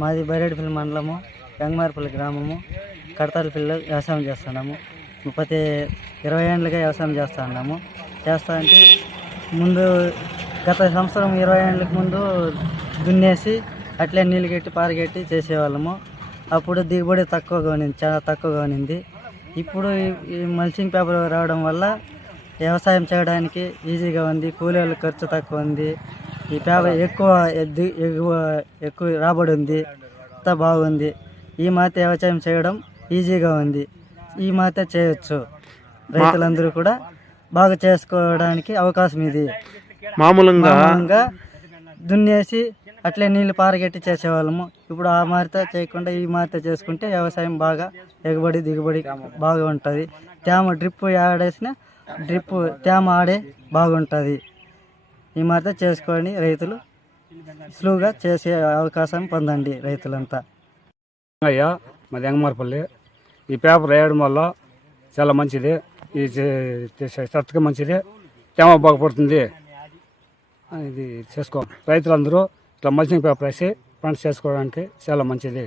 మాది బైరెడ్డిపల్లి మండలము గంగమారపల్లి గ్రామము కడతాలపల్లిలో వ్యవసాయం చేస్తున్నాము. ముప్పై ఇరవై ఏళ్ళుగా వ్యవసాయం చేస్తూ ఉన్నాము. చేస్తా అంటే ముందు గత సంవత్సరం ఇరవై ఏళ్ళకి ముందు దున్నేసి అట్లే నీళ్ళు కట్టి పారగట్టి చేసేవాళ్ళము. అప్పుడు దిగుబడి తక్కువగా ఉన్నింది చాలా తక్కువగా ఉన్నింది ఇప్పుడు ఈ- ఈ మల్చింగ్ పేపర్ రావడం వల్ల వ్యవసాయం చేయడానికి ఈజీగా ఉంది కూలీల ఖర్చు తక్కువ ఉంది. ఈ పేపర్ ఎక్కువ ఎగువ ఎక్కువ రాబడి ఉంది అంతా బాగుంది. ఈ మాత వ్యవసాయం చేయడం ఈజీగా ఉంది. ఈ మాత చేయొచ్చు. రైతులందరూ కూడా బాగా చేసుకోవడానికి అవకాశం ఇది. మామూలుగా మామూలుగా దున్నేసి అట్లే నీళ్ళు పారగట్టి చేసేవాళ్ళము. ఇప్పుడు ఆ మారిత చేయకుండా ఈ మారిత చేసుకుంటే వ్యవసాయం బాగా ఎగుబడి దిగుబడి బాగా ఉంటుంది. తేమ డ్రిప్ ఆడేసిన డ్రిప్ తేమ ఆడే బాగుంటుంది. ఈ మారిత చేసుకొని రైతులు. స్లోగా చేసే అవకాశం పొందండి రైతులంతా. అయ్యా మాది ఎంగమారపల్లి ఈ పేపర్ వేయడం వల్ల చాలా మంచిది. ఈ చెత్తగా మంచిది. తేమ బాగుపడుతుంది. ఇది చేసుకో రైతులందరూ ఇట్లా మల్చింగ్ పేపర్ వేసి పంట చేసుకోవడానికి చాలా మంచిది.